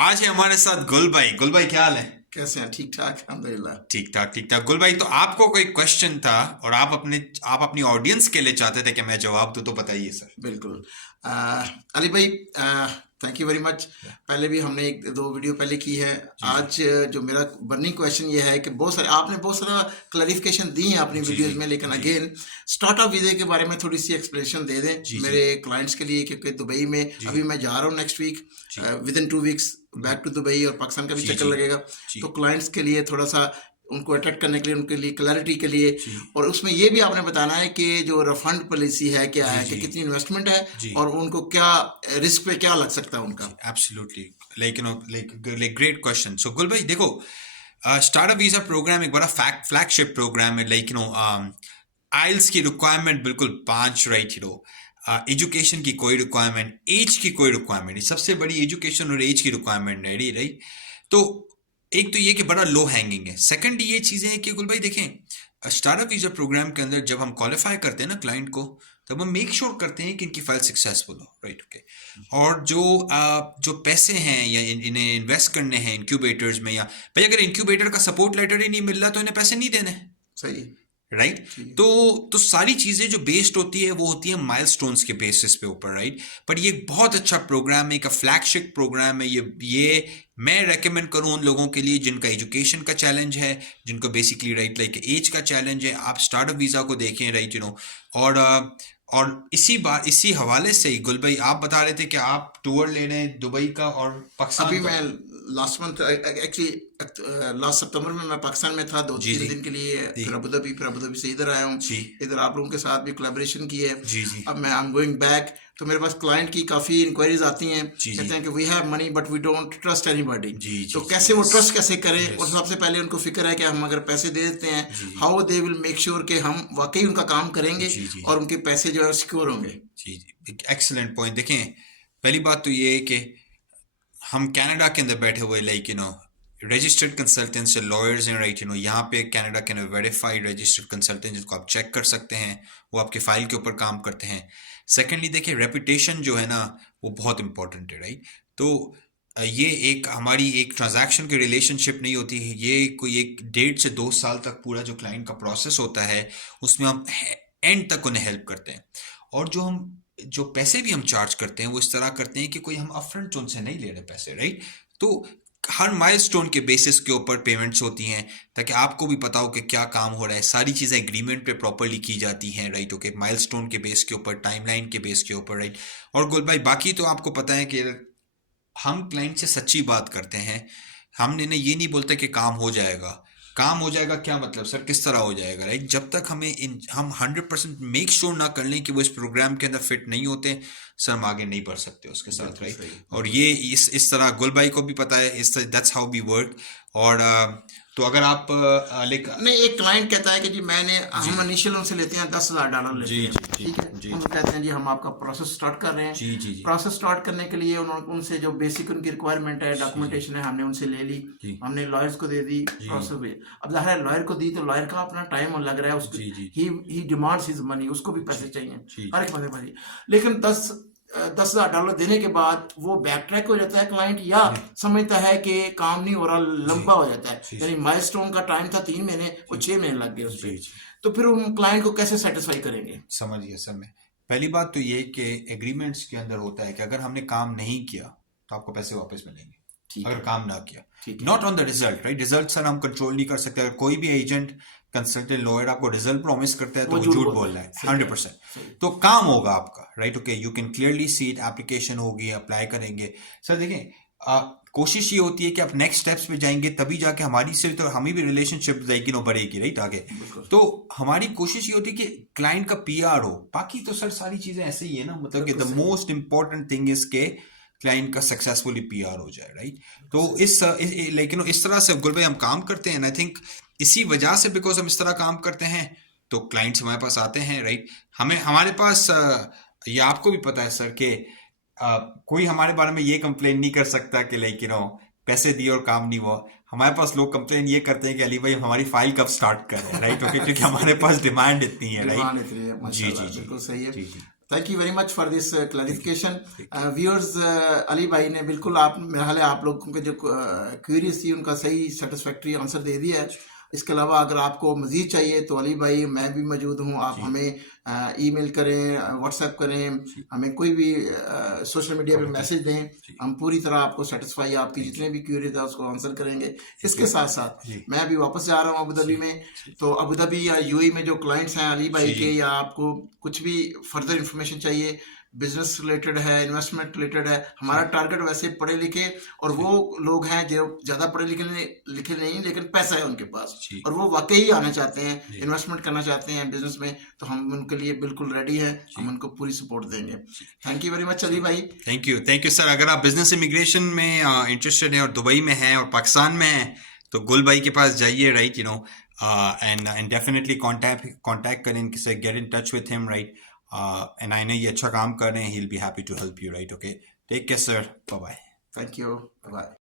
आज है हमारे साथ गुल भाई। गुल भाई क्या हाल है? कैसे हैं? ठीक ठाक, अल्हम्दुलिल्लाह। ठीक ठाक ठीक ठाक। गुल भाई, तो आपको कोई क्वेश्चन था और आप अपनी ऑडियंस के लिए चाहते थे कि मैं जवाब दूं, तो बताइए सर। बिल्कुल। अ, अली भाई, थैंक यू वेरी मच। पहले भी हमने एक दो वीडियो पहले की है। जी जी आज जो मेरा बर्निंग क्वेश्चन ये है कि आपने बहुत सारा क्लैरिफिकेशन दी है अपनी जी जी वीडियोस में, लेकिन जी अगेन स्टार्टअप वीज़े के बारे में थोड़ी सी एक्सप्लेनेशन दे दें जी जी मेरे क्लाइंट्स के लिए, क्योंकि दुबई में जी अभी मैं जा रहा हूँ नेक्स्ट वीक, जी within 2 weeks back to Dubai, और पाकिस्तान का भी जी चक्कर जी लगेगा। जी तो क्लाइंट्स के लिए थोड़ा सा उनको अट्रैक्ट करने के लिए, उनके लिए क्लैरिटी के लिए, जी और उसमें ये भी आपने बताना है कि जो रिफंड पॉलिसी है क्या जी है, कि जी कितनी इन्वेस्टमेंट है जी और उनको क्या रिस्क पे क्या लग सकता है उनका। जी absolutely. Like great question. So Gul भाई देखो, स्टार्टअप वीजा प्रोग्राम एक बड़ा फ्लैगशिप प्रोग्राम है। आइल्स की रिक्वायरमेंट बिल्कुल 5, राइट? एजुकेशन की कोई रिक्वायरमेंट, एज की कोई रिक्वायरमेंट नहीं। सबसे बड़ी एजुकेशन और एज की रिक्वायरमेंट है, राइट? तो एक तो ये कि बड़ा लो हैंगिंग है। सेकंड ये चीज़ें हैं कि गुल भाई देखें, स्टार्टअप वीजा प्रोग्राम के अंदर जब हम क्वालिफाई करते हैं ना क्लाइंट को, तब हम मेक श्योर करते हैं कि इनकी फाइल सक्सेसफुल हो, राइट? ओके। और जो पैसे हैं या इन्हें इन्वेस्ट करने हैं इंक्यूबेटर्स में, या भाई अगर इंक्यूबेटर का सपोर्ट लेटर ही नहीं मिल रहा तो इन्हें पैसे नहीं देने, सही। राइट? ठीक। तो सारी चीजें जो बेस्ड होती है वो होती है माइलस्टोन्स के बेसिस पे ऊपर, राइट? बट ये एक बहुत अच्छा प्रोग्राम है, एक फ्लैगशिप प्रोग्राम है ये मैं रेकमेंड करूं उन लोगों के लिए जिनका एजुकेशन का चैलेंज है, जिनको बेसिकली राइट लाइक एज का चैलेंज है। आप स्टार्टअप वीजा को देखें, राइट? और इसी हवाले से ही गुल भाई आप बता रहे थे कि आप टूर ले रहे हैं दुबई का और अभी पाकिस्तान का। मैं लास्ट मंथ, एक्चुअली लास्ट सितंबर में मैं पाकिस्तान में था दो जी तीन जी दिन के लिए, जी फिर अबू धाबी से इधर आया हूँ। जी इधर आप लोगों के साथ भी कोलैबोरेशन की है। जी जी अब मैं आई एम गोइंग बैक, तो मेरे पास क्लाइंट की काफ़ी इंक्वायरीज आती हैं। जी जी कहते हैं कि we have money but we don't trust anybody. जी तो जी जी कैसे वो यस ट्रस्ट कैसे करें, और यस सबसे पहले उनको फिक्र है कि हम अगर पैसे दे देते हैं, जी जी how they will make sure कि हम वाकई उनका काम करेंगे जी जी और उनके पैसे जो है सिक्योर होंगे। जी जी। Excellent point. देखें, पहली बात तो ये है कि हम कनाडा के अंदर बैठे हुए, रजिस्टर्ड कंसल्टेंट्स या लॉयर्स हैं, राइट? यहाँ पे कनाडा के अंदर वेरीफाइड रजिस्टर्ड कंसल्टेंट जिसको आप चेक कर सकते हैं, वो आपके फाइल के ऊपर काम करते हैं। सेकेंडली देखिए, रेपुटेशन जो है ना वो बहुत इंपॉर्टेंट है, राइट? तो ये एक हमारी एक ट्रांजैक्शन की रिलेशनशिप नहीं होती है, ये कोई एक 1.5 से 2 साल तक पूरा जो क्लाइंट का प्रोसेस होता है उसमें हम एंड तक उन्हें हेल्प करते हैं। और जो पैसे भी हम चार्ज करते हैं वो इस तरह करते हैं कि कोई हम अपफ्रंट उनसे नहीं ले रहे पैसे, राइट? तो हर माइलस्टोन के बेसिस के ऊपर पेमेंट्स होती हैं, ताकि आपको भी पता हो कि क्या काम हो रहा है। सारी चीज़ें एग्रीमेंट पे प्रॉपरली की जाती हैं, राइट? ओके, माइलस्टोन के बेस के ऊपर, टाइमलाइन के बेस के ऊपर, राइट? और गुल भाई बाकी तो आपको पता है कि हम क्लाइंट से सच्ची बात करते हैं। हम इन्हें ये नहीं बोलते कि काम हो जाएगा। काम हो जाएगा क्या मतलब सर, किस तरह हो जाएगा, राइट? जब तक हम 100% मेक श्योर ना कर लें कि वो इस प्रोग्राम के अंदर फिट नहीं होते, सर हम आगे नहीं बढ़ सकते उसके साथ, बिल्कुल राइट? सही, और बिल्कुल ये सही। इस तरह गुल भाई को भी पता है, इस दैट्स हाउ वी वर्क। और तो अगर आप नहीं, एक क्लाइंट कहता है कि जी जी हम इनिशियल उनसे लेते हैं $10,000 जी लेते हैं। जी जी ठीक है। जी उनको कहते हैं जी हम आपका प्रोसेस स्टार्ट कर रहे हैं। जी जी जी प्रोसेस स्टार्ट करने के लिए उन्होंने उनसे जो बेसिक उनकी रिक्वायरमेंट है, जी जी डॉक्यूमेंटेशन है, हमने उनसे ले ली। जी हमने लॉयर्स को दे दी जी प्रोसेस में। अब जाहिर है लॉयर को दी तो लॉयर का अपना टाइम लग रहा है उसको। जी जी ही डिमांड्स हिज मनी, उसको भी जी पैसे चाहिए, जी हर एक बंदे भाई। लेकिन $10,000 देने के बाद वो बैक ट्रैक हो जाता है क्लाइंट, या जी समझता है कि काम नहीं हो रहा, जी लंबा हो जाता है। जी यानी जी माइलस्टोन का टाइम था 3 महीने, वो जी 6 महीने लग गए उस जी पर। जी तो फिर हम क्लाइंट को कैसे सेटिस्फाई करेंगे? समझ गया सर। मैं पहली बात तो ये कि एग्रीमेंट्स के अंदर होता है कि अगर हमने काम नहीं किया तो आपको पैसे वापस मिलेंगे, ठीक अगर है। काम ना किया। ठीक है। Not on the result, right? Result sir हम कंट्रोल नहीं कर सकते। अगर कोई भी एजेंट, कंसल्टेंट, लॉयर आपको रिजल्ट प्रॉमिस करता है तो वो वो झूठ झूठ बोलता बोल रहा है, है, सही कह रहे 100%। हैं, सही। तो काम होगा आपका, right? Okay, you can clearly see it, application होगी, अप्लाई करेंगे। सर देखें, कोशिश ये होती है कि आप नेक्स्ट स्टेप्स पे जाएंगे तभी जाके हमारी से तो हमें भी रिलेशनशिप जाएगी नो बढ़ेगी, राइट? आगे बिल्कुल। तो हमारी कोशिश ये होती है कि क्लाइंट का पीआर हो। बाकी तो सर सारी चीजें ऐसे ही है ना, मतलब कि बिल्कुल द सही है। मोस्ट इंपॉर्टेंट थिंग इज के क्लाइंट का सक्सेसफुली पीआर हो जाए, राइट? बिल्कुल तो सही। इस तरह से गुल भाई हम काम करते हैं। आई थिंक इसी वजह से, बिकॉज हम इस तरह काम करते हैं, तो क्लाइंट्स हमारे पास आते हैं, राइट? हमारे पास ये आपको भी पता है सर कि कोई हमारे बारे में ये कंप्लेन नहीं कर सकता कि पैसे दिए और काम नहीं हुआ। हमारे पास लोग कंप्लेन ये करते हैं कि अली भाई हमारी फाइल कब स्टार्ट कर रहे हैं, राइट? ओके, क्योंकि हमारे पास डिमांड इतनी है, राइट? डिमांड इतनी है, जी माशाल्लाह, जी जी बिल्कुल सही है। जी जी thank you very much for this clarification viewers. Ali भाई ने बिल्कुल आप मेरा ख्याल है आप लोगों के जो क्वेरीज थी उनका सही सेटिस्फैक्ट्री आंसर दे दिया है। इसके अलावा अगर आपको मजीद चाहिए तो अली भाई मैं भी मौजूद हूँ, आप हमें ईमेल करें, व्हाट्सएप करें, हमें कोई भी सोशल मीडिया पे मैसेज दें, हम पूरी तरह आपको सेटिस्फाई आपकी जितने भी क्वेरीज है उसको आंसर करेंगे। इसके साथ साथ मैं अभी वापस जा रहा हूँ अबू धाबी में, तो अबू धाबी या यूएई में जो क्लाइंट्स हैं अली भाई के, या आपको कुछ भी फर्दर इंफॉर्मेशन चाहिए, बिजनेस रिलेटेड है, इन्वेस्टमेंट रिलेटेड है, हमारा टारगेट वैसे पढ़े लिखे और वो लोग हैं जो ज़्यादा पढ़े लिखे नहीं लेकिन पैसा है उनके पास और वो वाकई आना चाहते हैं, इन्वेस्टमेंट करना चाहते हैं बिजनेस में, तो हम उनके लिए बिल्कुल रेडी हैं, हम उनको पूरी सपोर्ट देंगे। Thank you very much Ali भाई। Thank you sir. अगर आप बिजनेस इमिग्रेशन में इंटरेस्टेड हैं और दुबई में हैं और पाकिस्तान में हैं तो गुल भाई के पास जाइए, right, you know, and definitely contact करें इनसे, get in touch with him, right, and I know ये अच्छा काम कर रहे हैं, he will be happy to help you, right, okay, take care sir, bye bye. Thank you, bye.